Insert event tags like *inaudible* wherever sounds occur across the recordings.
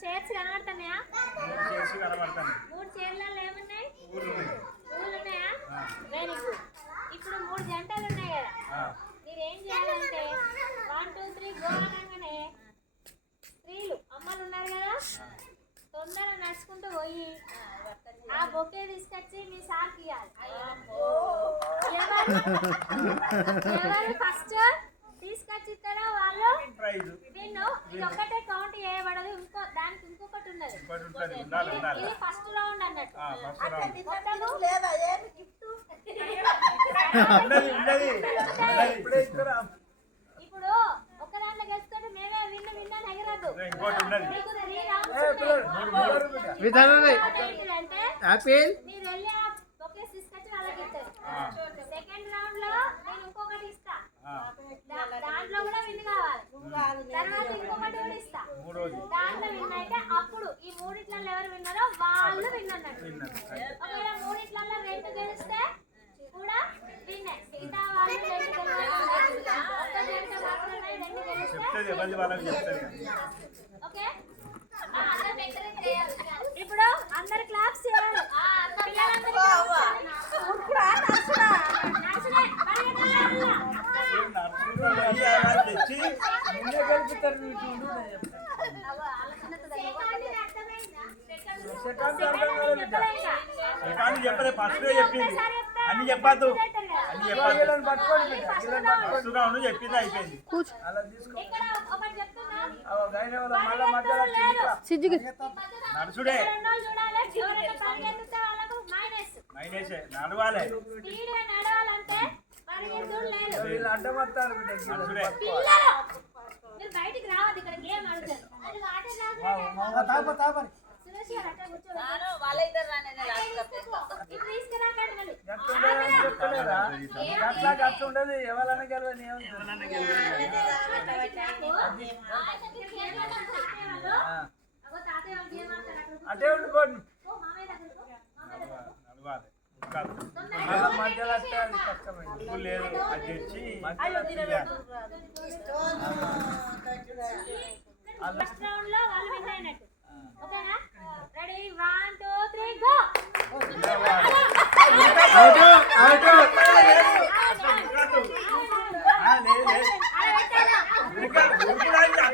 Chairs కనబడుతున్నాయా? మూడు చైర్లలో ఏమున్నాయి? ఉన్నాయి పూలు ఉన్నాయా వెరీ గుడ్ ఇప్పుడు మూడు జంటలు ఉన్నాయి కదా. మీరు ఏం చేయాలంటే వన్ టూ త్రీ గో అనగానే స్త్రీలు అమ్మలు ఉన్నారు కదా. తొందరగా నడుచుకుంటూ పోయి ఆ బొకే తీసుకొచ్చి మీ సార్కి ఇవ్వాలి ఎవరు? ఫస్ట్ తీసుకొచ్చి ఇస్తారో వాళ్ళు? విన్ను. ఇది ఒక్కటే ఇంకొకటి ఉన్నది ఇంకోటి ఉంటుంది ఉండాలి ఉండాలి ఇది ఫస్ట్ రౌండ్ అన్నట్టు. ఆ, ఫస్ట్ రౌండ్ మొత్తము ఉన్నది ఉన్నది ఉన్నది. ఇప్పుడు ఒక దాంట్లో గెలుచుకుంటే మేమే విన్న విన్న ఎగరద్దు ఇంకోటి ఉన్నది. మీకు త్రీ రౌండ్స్ విధానం అంటే యాపిల్. మీరు వెళ్ళి బొకేస్ తీసుకొచ్చి వాళ్ళకి ఇస్తారు సెకండ్ రౌండ్లో నేను ఇంకొకటి ఇస్తా. దాంట్లో కూడా విన్ కావాలి తర్వాత ఇంకొకటి కూడా ఇస్తా మూడోది దాంట్లో విన్ అయితే అప్పుడు ఈ మూడిట్లలో ఎవరు విన్నారో వాళ్ళు విన్ అన్నట్టు విన్నది. ఒకవేళ మూడిట్లలో రెండు గెలిస్తే కూడా విన్నే మిగతా వాళ్ళు రెండు గెలిస్తే ఒక్క జంట మాత్రమే రెండు గెలిస్తే చెప్తుంది ఎవరి వాళ్ళకి చెప్తుంది ఓకే? ఆ, అందరూ encourage చేయాలి. ఇప్పుడు అందరు క్లాప్స్ చేయాలి. తెచ్చి నిన్నే నీకు. కానీ చెప్పలే ఫస్ట్ చెప్పింది. అన్ని చెప్పద్దు. అన్ని చెప్పద్దు. రౌండ్ చెప్పింది అయిపోయింది. అలా తీసుకో. నడుచుడే. మైనస్. మైనేసే. నడవాలి. స్పీడ్గా నడవాలంటే పరిగెత్తుడు లేదు? వీళ్ళు అడ్డం వస్తారు బిడ్డ వీళ్ళని నడుచుడే. బయటికి రావద్దు ఇక్కడ గేమ్ ఆడుతారు. సురేష్ గారు అట్లా గట్ల ఉండదు అని చెప్తలేదా గట్ల గట్ల ఉండదు ఎవరైనా గెలవని. అటే ఉండిపోండి మధ్యలో కష్టమైంది లేదు అది తెచ్చి మధ్యలో తీయాలి. First round one two three go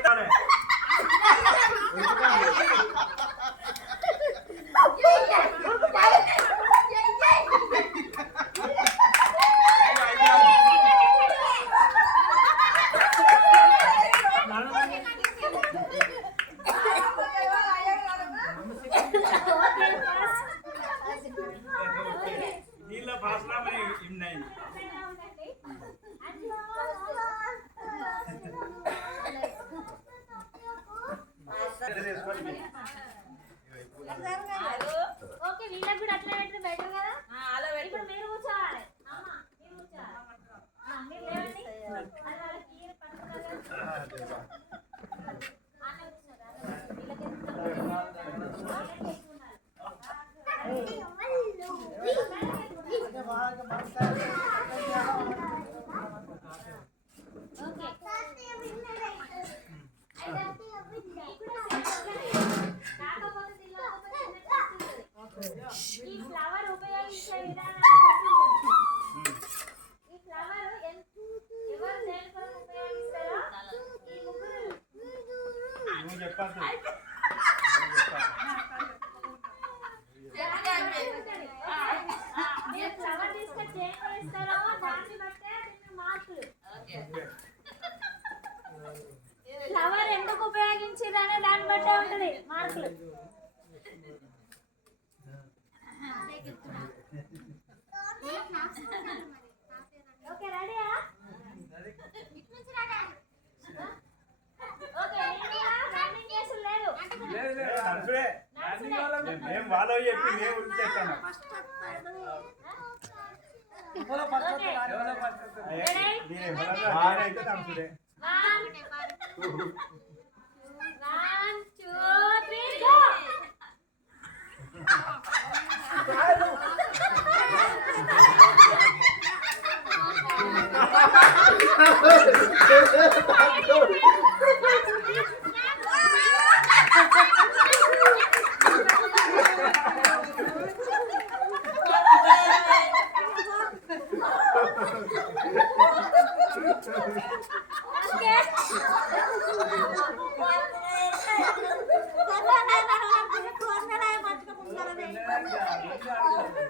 లేదు వాళ్ళకు మేము వాళ్ళవి చెప్పి మేము ఉరికి చేస్తాను ఎవరో పట్టుకుంటారు, ఎవరో పట్టుకుంటారు. నేను ఎవరన్నా నేనైతే నడుచుడే One, one, two, three, go! Okay ఇప్పుడు దీంట్లో ఎవరు విన్నారు సెకండ్ రౌండ్లో వీళ్ళు గెలిచారు ఇప్పుడు థర్డ్ రౌండ్ ఉంటుంది ఇప్పుడు దాకా ఏంటంటే విడివిడిగా చేస్తారు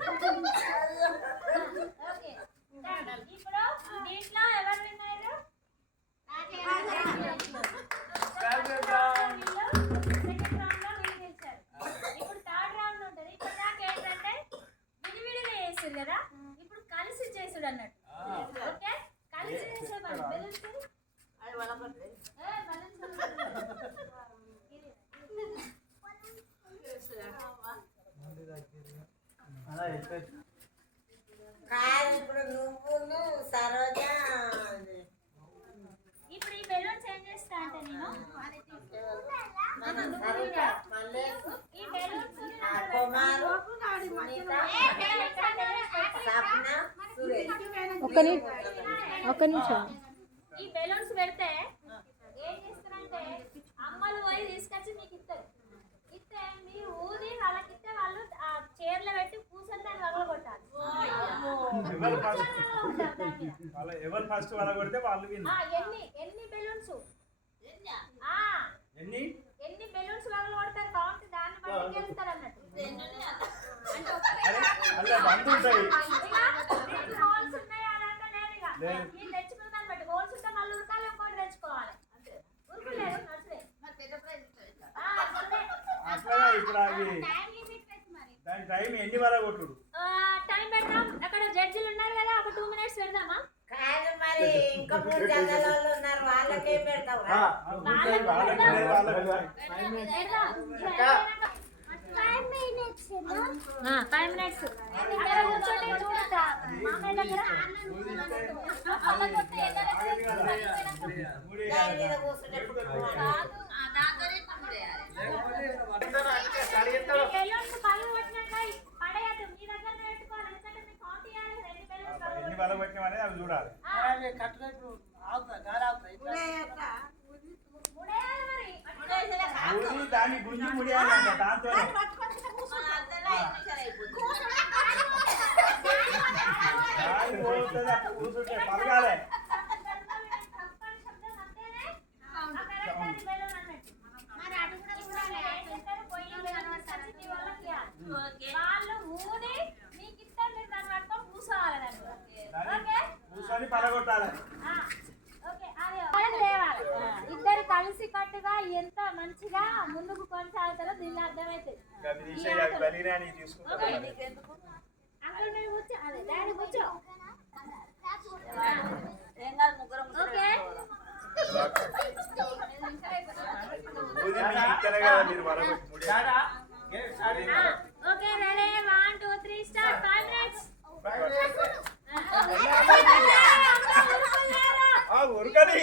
కదా ఇప్పుడు కలిసి చేసుడు అన్నట్టు ఓకే కలిసి చేసే పని బెలూన్స్ ఏ, balloons అలా చెప్పేసి కాదు ఇప్పుడు నువ్వును సరోజ ఇప్పుడు ఈ బెలూన్స్ ఏం చేస్తా అంటే నేను. ఈ బెలూన్స్ కుమారు సప్న ఒక్క నిమిషం. ఈ బెలూన్స్ పెడితే ఏం చేస్తారంటే అమ్మలు పోయి తీసుకొచ్చి మీకు ఇస్తారు ఇస్తే మీరు ఊది వాళ్ళకి ఇస్తే వాళ్ళు ఆ చీరలో పెట్టి కూర్చొని దాన్ని వగలగొట్టాలి ఎవరు ఫస్ట్ కూర్చొని వగలగొట్టాలి దాని మీద. వాళ్ళ ఎవరు ఫస్ట్ వాళ్ళ కొడితే వాళ్ళు విన్. ఎన్ని ఎన్ని బెలూన్స్? ఆ ఎన్ని? ఎన్ని బెలూన్స్ కౌంట్ దాన్ని బట్టి గెలుస్తారు అన్నట్టు. అరే అలా బంద్ ఉంటాయి. ఇక హోల్స్ ఉన్నాయా అదంతా లేదు ఇక. లేదు. మీరు తెచ్చుకున్న దాన్ని బట్టి. హోల్స్ ఉంటే మళ్ళీ ఉరకాలి ఇంకోటి తెచ్చుకోవాలి. ఉరుకులేదు ఇప్పుడు అవి దాని టైం ఎన్ని వరకు కొట్టుడు? కాదు మరి ఇంకా మూడు జగల వాళ్ళు ఉన్నారు వాళ్ళకేం పెడతావు ఫైవ్ మినిట్స్ అక్కడ కూర్చోండి చూడతా మామయ్య దగ్గర మూడే దాని మీద కాదు. కూర్చుంటే ఈ బెలూన్స్ పళ్ళు కొట్టినాక పడేయద్దు మీ దగ్గర పెట్టుకోవాలి ఎందుకంటే మీకు కౌంట్ చేయాలి కదా, ఎన్ని బెలూన్స్ పళ్ళు ఎన్ని వరకు పెట్టినాం అనేది అవి చూడాలి. ముడేయాలి మరి ఊది దాన్ని గుంజి ముడియాలంట దాంతో కూర్చుంటే పలగాలి వాళ్ళు ఊది మీకు ఇస్తే మీరు దాన్ని పట్టుకొని కూర్చోవాలి దాన్ని ఓకే కూర్చొని పలగొట్టాలి ఓకే అది వాళ్ళని లేవాలి ఇద్దరు కలిసి కట్టుగా ఎంత మంచిగా ముందుకు కొనసాగుతారో దీనిలో అర్థమవుతుంది okay ready one two three start five minutes ఆ ఉరకని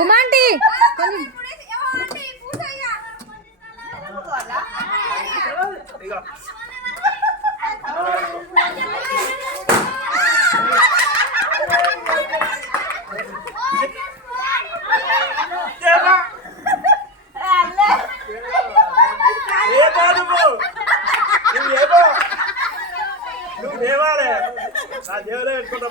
ఉమాంటి ఇగో. ఏమా? ఏమో నువ్వు? నువ్వు ఏమో? నువ్వు దేవాలే నా దేవులే పెట్టుకుంటా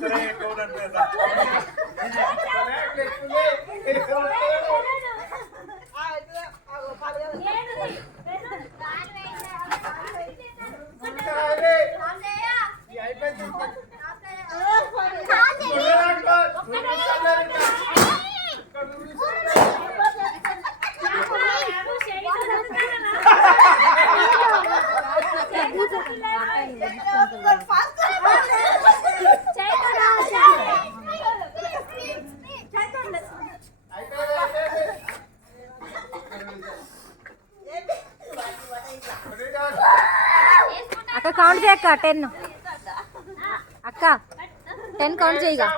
సరే ఎక్కువ *laughs* అక్క టెన్ అక్క టెన్ కౌంట్ చేయగా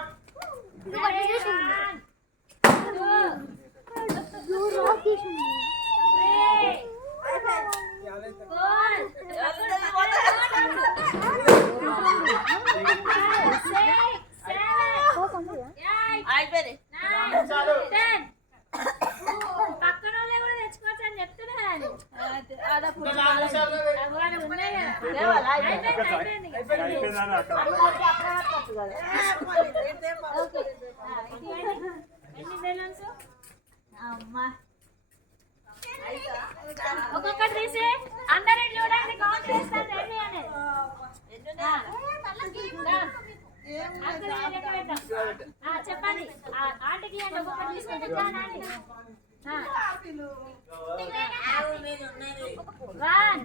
వన్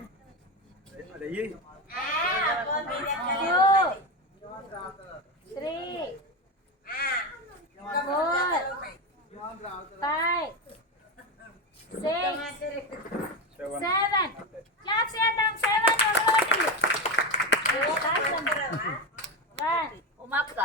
అయ్యి two three four five six seven clap చేద్దాం సెవెన్ ఒకటి వన్ ఉమాక్క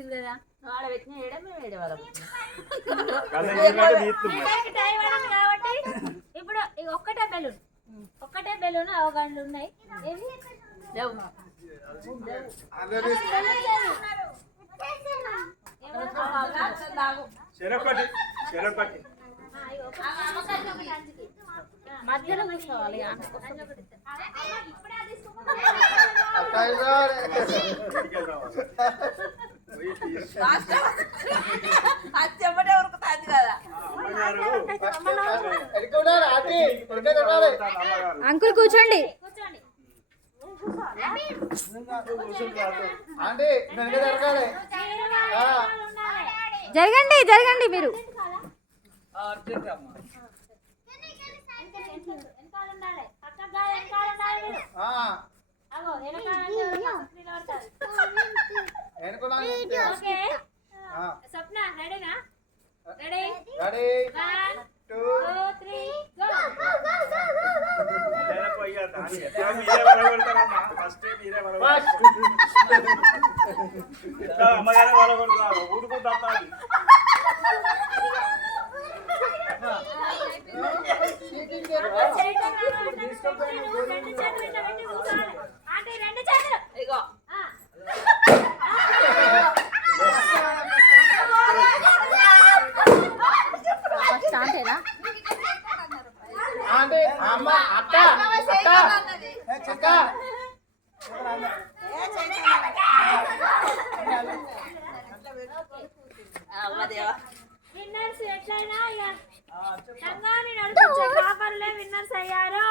కొట్టింది కదా? ఆడ పెట్టిన ఏడే మేము ఏడే వాళ్ళం *laughs* కాబట్టి ఇప్పుడు ఒక్కటే బెలూన్. ఒక్కటే బెలూన్ అవగాండ్లు ఉన్నాయి. మధ్యలో కూర్చోవాలి *laughs* ఇంటికి రావాలి. పోయి తీసి అది ఉరుకుతుంది కదా అంకుల్ కూర్చోండి. జరగండి జరగండి మీరు. వెనకాల ఉండాలి. వెనకాల ఉండాలి. స్వప్న రెడీనా ready ready one two three go first మీరే అమ్మగారే వరగొడతారు అంతేనా? అంటే అమ్మ అక్క అక్క అక్క అమ్మదేవా విన్నర్స్ ఎట్లయినా విన్నర్స్ అయ్యారు.